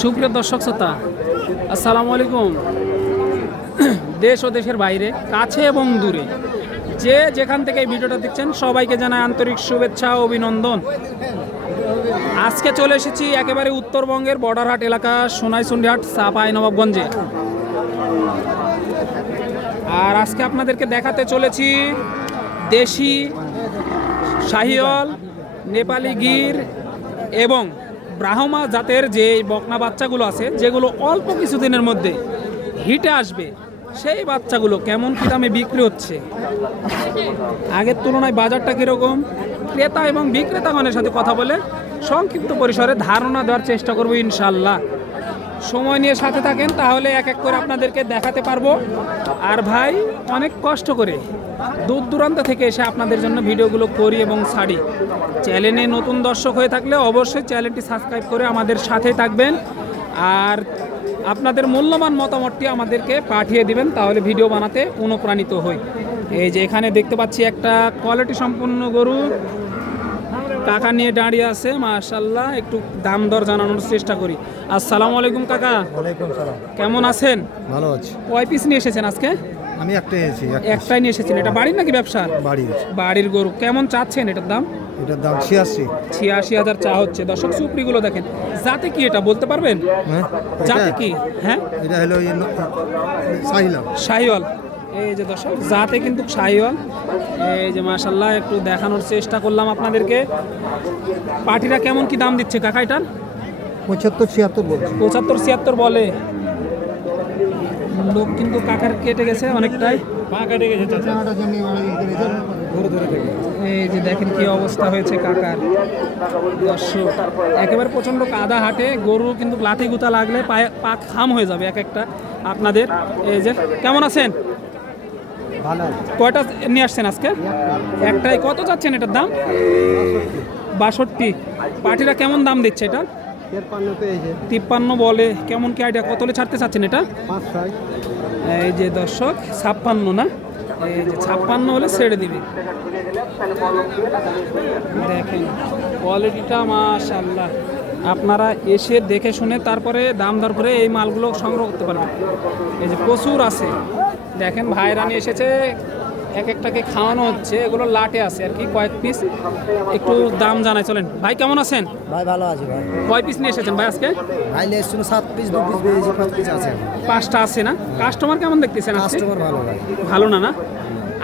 সুপ্রিয় দর্শক শ্রোতা, আসসালামু আলাইকুম। দেশ ও দেশের বাইরে, কাছে এবং দূরে, যে যেখান থেকে এই ভিডিওটা দেখছেন, সবাইকে জানায় আন্তরিক শুভেচ্ছা অভিনন্দন। আজকে চলে এসেছি একেবারে উত্তরবঙ্গের বর্ডারহাট এলাকা সোনাইসুন্ডিহাট সাপাই নবাবগঞ্জে। আর আজকে আপনাদেরকে দেখাতে চলেছি দেশি শাহিওয়াল, নেপালি গির এবং ব্রাহ্মা জাতের যে বকনা বাচ্চাগুলো আছে, যেগুলো অল্প কিছুদিনের মধ্যে হিটে আসবে, সেই বাচ্চাগুলো কেমন কী দামে বিক্রি হচ্ছে? আগের তুলনায় বাজারটা কীরকম? ক্রেতা এবং বিক্রেতাগণের সাথে কথা বলে সংক্ষিপ্ত পরিসরে ধারণা দেওয়ার চেষ্টা করব ইনশাল্লাহ সময় নিয়ে সাথে থাকেন, তাহলে এক এক করে আপনাদেরকে দেখাতে পারব। আর ভাই, অনেক কষ্ট করে দূর দূরান্ত থেকে এসে আপনাদের জন্য ভিডিওগুলো করি এবং ছাড়ি। চ্যানেলে নতুন দর্শক হয়ে থাকলে অবশ্যই চ্যানেলটি সাবস্ক্রাইব করে আমাদের সাথে থাকবেন। আর আপনাদের মূল্যবান মতামতটি আমাদেরকে পাঠিয়ে দিবেন, তাহলে ভিডিও বানাতে অনুপ্রাণিত হই। এই যে এখানে দেখতে পাচ্ছি একটা কোয়ালিটি সম্পন্ন গরু। কাকা নিয়ে দাঁড়িয়ে আছে মাশাল্লাহ একটু দাম দর জানানোর চেষ্টা করি। আসসালামু আলাইকুম কাকা। ওয়ালাইকুম সালাম। কেমন আছেন? ভালো আছি। কয় পিস নিয়ে এসেছেন আজকে? আমি একটা এসেছি একটাই নিয়ে এসেছেন। এটা বাড়ির নাকি ব্যবসা? বাড়ি আছে বাড়ির গরু। কেমন চাচ্ছেন এটার দাম? এটার দাম ছিয়াশি। ছিয়াশি হাজার চা হচ্ছে। দর্শক সুপ্রিগুলো দেখেন। জাতে কি এটা বলতে পারবেন? হ্যাঁ জাতে কি? হ্যাঁ? এটা হলো শাহিওয়াল এই যে দর্শক জাতে কিন্তু শাহিওয়াল এই যে মাশাল্লাহ একটু দেখানোর চেষ্টা করলাম আপনাদেরকে। পাটিরা কেমন কি দাম দিচ্ছে কাকা এটার? পঁচাত্তর ছিয়াত্তর বলছি। পঁচাত্তর ছিয়াত্তর বলে। লোক কিন্তু কাকার কেটে গেছে অনেকটাই। পা কেটে গেছে এই যে দেখেন কি অবস্থা হয়েছে কাকার। দর্শক একেবারে প্রচণ্ড কাদা হাটে। গরু কিন্তু লাথি গুতা লাগলে পায়ে পা খাম হয়ে যাবে এক একটা আপনাদের। এই যে কেমন আছেন? কয়টা নিয়ে আসছেন আজকে? একটাই কত যাচ্ছেন এটার দাম? বাষট্টি। পাটিরা কেমন দাম দিচ্ছে এটা? তিপ্পান্ন বলে। কেমন কি আইডিয়া কতলে ছাড়তে চাচ্ছেন এটা? এই যে দর্শক ছাপ্পান্ন না? এই যে ছাপ্পান্ন হলে ছেড়ে দিবে। দেখেন কোয়ালিটিটা মাশাল্লাহ আপনারা এসে দেখে শুনে তারপরে দাম দর করে এই মালগুলো সংগ্রহ করতে পারবেন। এই যে প্রচুর আছে। দেখেন ভাইরা নিয়ে এসেছে এক একটাকে খাওয়ানো হচ্ছে এগুলো লাটে আছে আর কি কয়েক পিস একটু দাম জানাই চলেন। ভাই কেমন আছেন? ভাই ভালো আছে ভাই। কয় পিস নিয়ে এসেছেন ভাই আজকে? ভাই নিয়ে লেসুন সাত পিস দু পিস পাঁচ পিস আছে। পাঁচটা আছে না? কাস্টমার কেমন দেখতেছেন কাস্টমার ভালো ভাই। ভালো না না?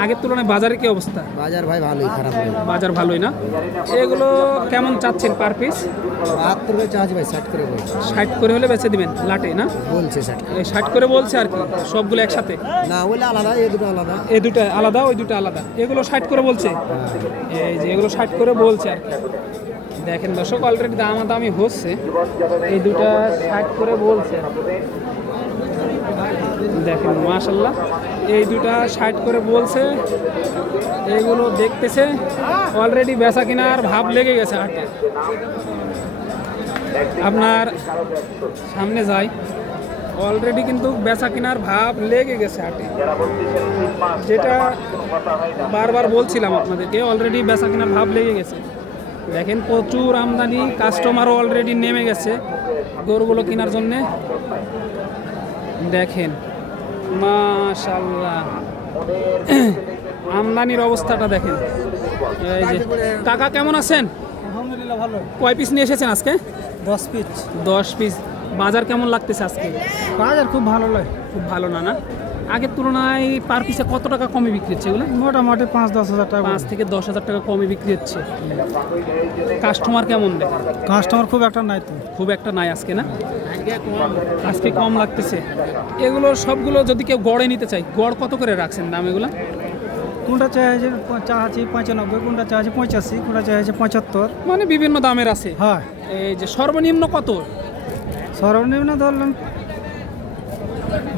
আগের তুলনায় বাজারে কি অবস্থা? বাজার ভাই ভালোই খারাপ বাজার ভালোই না? এগুলো কেমন চাচ্ছেন পার পিস বাহাত্তর করে চার্জ ভাই ষাট করে বলছে। ষাট করে হলে বেচে দিবেন লাটে না? বলছে ষাট করে। বলছে আর কি সবগুলো একসাথে? না ওইটা আলাদা এই দুটো আলাদা। এই দুটো আলাদা ওই দুটো আলাদা। এগুলো ষাট করে বলছে? এই যে এগুলো ষাট করে বলছে আর কি। দেখেন দর্শক অলরেডি দামাদামি হচ্ছে। এই দুটা ষাট করে বলছে। দেখেন মাশাল্লাহ এই দুটা ষাট করে বলছে এইগুলো দেখতেছে অলরেডি বেচা কেনার ভাব লেগে গেছে হাটে। আপনার সামনে যাই অলরেডি কিন্তু বেচা কেনার ভাব লেগে গেছে হাটে। যেটা বারবার বলছিলাম আপনাদেরকে অলরেডি বেচা কেনার ভাব লেগে গেছে। দেখেন, প্রচুর আমদানি কাস্টমারও অলরেডি নেমে গেছে গরুগুলো কেনার জন্যে। দেখেন মাশাল্লাহ আমদানির অবস্থাটা দেখেন। এই যে কাকা কেমন আছেন? আলহামদুলিল্লাহ ভালো। কয় পিস নিয়ে এসেছেন আজকে? দশ পিস দশ পিস বাজার কেমন লাগতেছে আজকে? বাজার খুব ভালো লাগে খুব ভালো না না? আগের তুলনায় পার পিসে কত টাকা কমে বিক্রি হচ্ছে এগুলো? মোটামুটি পাঁচ দশ হাজার টাকা পাঁচ থেকে দশ হাজার টাকা কমে বিক্রি হচ্ছে। কাস্টমার কেমন দেখে? কাস্টমার খুব একটা নাই তো। খুব একটা নাই আজকে না? আজকে কম লাগতেছে। এগুলো সবগুলো যদি কেউ গড়ে নিতে চাই গড় কত করে রাখছেন দাম এগুলো? কোনটা চাইছে চাচ্ছি পঁচানব্বই কোনটা চাইছে পঁচাশি কোনটা চাইছে পঁচাত্তর। মানে বিভিন্ন দামের আছে। হ্যাঁ। এই যে সর্বনিম্ন কত? সর্বনিম্ন ধরলেন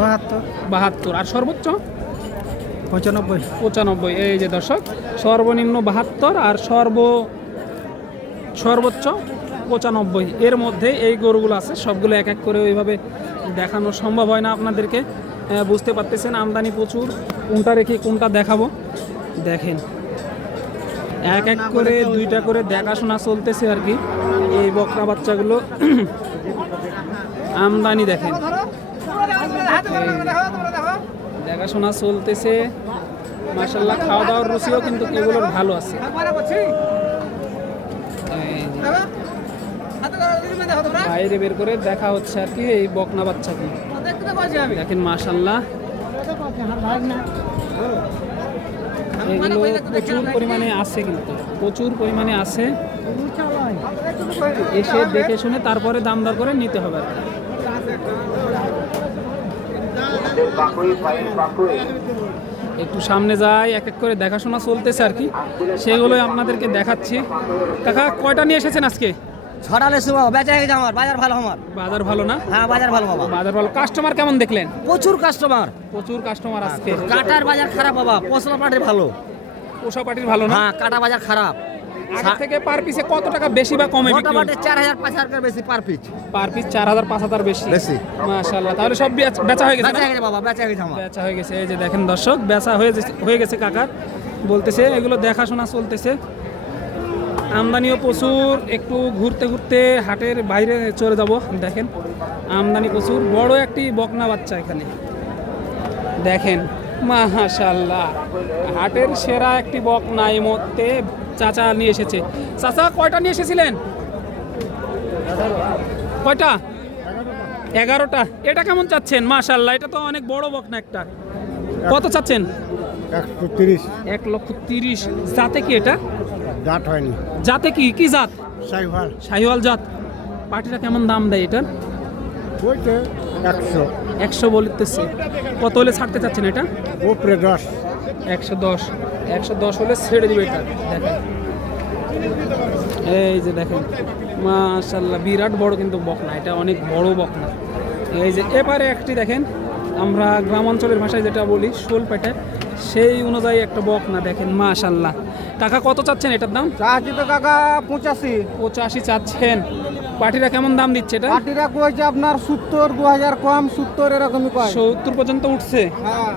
বাহাত্তর। বাহাত্তর। আর সর্বোচ্চ? পঁচানব্বই। পঁচানব্বই। এই যে দর্শক সর্বনিম্ন বাহাত্তর আর সর্ব সর্বোচ্চ পঁচানব্বই। এর মধ্যে এই গরুগুলো আছে সবগুলো এক এক করে ওইভাবে দেখানো সম্ভব হয় না আপনাদেরকে। বুঝতে পারতেছেন আমদানি প্রচুর। কোনটা রেখে কোনটা দেখাবো? দেখেন। এক এক করে দুইটা করে দেখাশোনা চলতেছে আর কি। এই বকরা বাচ্চাগুলো আমদানি দেখেন। দেখাশোনা চলতেছে। মাসাল্লাহ খাওয়া দাওয়ার রুচিও কিন্তু এগুলোর ভালো আছে। বাইরে বের করে দেখা হচ্ছে আর কি এই বকনা বাচ্চাকে। দেখেন মাশাল্লাহ এগুলো প্রচুর পরিমাণে আছে কিন্তু প্রচুর পরিমাণে আছে। এসে দেখে শুনে তারপরে দাম দর করে নিতে হবে আর কি। একটু সামনে যাই এক এক করে দেখাশোনা চলতেছে আর কি। সেগুলোই আপনাদেরকে দেখাচ্ছি। কাকা কয়টা নিয়ে এসেছেন আজকে? ছড়ালে শুভ বেচা হয়ে আমার বাজার ভালো আমার। বাজার ভালো না? হ্যাঁ বাজার ভালো বাবা। বাজার ভালো। কাস্টমার কেমন দেখলেন? প্রচুর কাস্টমার প্রচুর কাস্টমার আজকে। কাটার বাজার খারাপ বাবা পশলা পাটির ভালো। পোষা পাটির ভালো না? হ্যাঁ কাটা বাজার খারাপ। আগের থেকে পার পিসে কত টাকা বেশি বা কমে বিক্রি মোটামুটি চার হাজার পাঁচ হাজার করে বেশি পার পিচ পার পিস চার হাজার পাঁচ হাজার বেশি। বেশি। মাশাল্লাহ তাহলে সব বেচা হয়ে গেছে বেচা হয়ে গেছে বাবা বেচা হয়ে গেছে আমার। বেচা হয়ে গেছে। এই যে দেখেন দর্শক বেচা হয়ে গেছে- হয়ে গেছে কাকার। বলতেছে এগুলো দেখাশোনা চলতেছে। আমদানিও প্রচুর। একটু ঘুরতে ঘুরতে হাটের বাইরে চলে যাব। দেখেন আমদানি প্রচুর। বড় একটি বকনা বাচ্চা এখানে। দেখেন মাশাল্লাহ হাটের সেরা একটি বকনা এই মুহূর্তে। চাচা নিয়ে এসেছে। চাচা কয়টা নিয়ে এসেছিলেন? কয়টা? এগারোটা। এটা কেমন চাচ্ছেন? মাশাল্লাহ এটা তো অনেক বড় বকনা একটা। কত চাচ্ছেন? এক লক্ষ তিরিশ। জাতে কি এটা? জাত হয়নি। জাতে কি? কি জাত? সাইভাল শাহিওয়াল জাত। পাটিটা কেমন দাম দেয় এটার? একশো। একশো বলতেছে। কত হলে ছাড়তে চাচ্ছেন এটা? উপরে দশ। একশো দশ একশো দশ হলে ছেড়ে দিবে এটা দেখেন। এই যে দেখেন মাশাল্লাহ বিরাট বড় কিন্তু বকনা এটা অনেক বড় বকনা। এই যে এবারে একটি দেখেন আমরা গ্রাম অঞ্চলের ভাষায় যেটা বলি শোল পেটে সেই অনুযায়ী একটা বকনা দেখেন মাশাল্লাহ টাকা কত চাচ্ছেন এটার দাম? চাচ্ছি তো কাকা পঁচাশি। পঁচাশি চাচ্ছেন। পাটিরা কেমন দাম দিচ্ছে এটা? পাটিরা কয়েছে আপনার সত্তর দু হাজার কম সত্তর এরকমই কয়। সত্তর পর্যন্ত উঠছে? হ্যাঁ।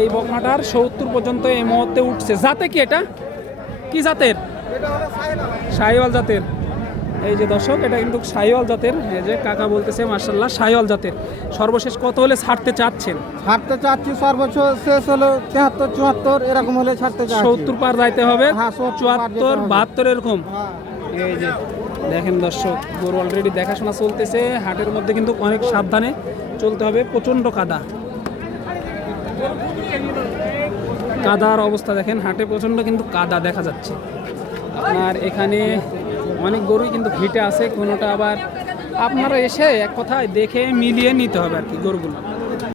এই বকনাটার সত্তর পর্যন্ত এই মুহূর্তে উঠছে। জাতে কি এটা? কি জাতের? সাইওয়াল জাতের। এই যে দর্শক এটা কিন্তু সাইওয়াল জাতের। এই যে কাকা বলতেছে মার্শাল্লাহ সাইওয়াল জাতের। সর্বশেষ কত হলে ছাড়তে চাচ্ছেন? ছাড়তে চাচ্ছি সর্বোচ্চ শেষ হলো তেহাত্তর চুয়াত্তর এরকম হলে ছাড়তে চাচ্ছি। সত্তর পার যাইতে হবে। হ্যাঁ, 70 পার যেতে চুয়াত্তর বাহাত্তর এরকম। হ্যাঁ। এই যে দেখেন দর্শক গরু অলরেডি দেখাশোনা চলতেছে। হাটের মধ্যে কিন্তু অনেক সাবধানে চলতে হবে। প্রচণ্ড কাদা। কাদার অবস্থা দেখেন, হাটে প্রচণ্ড কিন্তু কাদা দেখা যাচ্ছে। আর এখানে অনেক গরুই কিন্তু ভিটে আছে, কোনোটা আবার আপনারা এসে এক কথায় দেখে মিলিয়ে নিতে হবে আর কি গরুগুলো।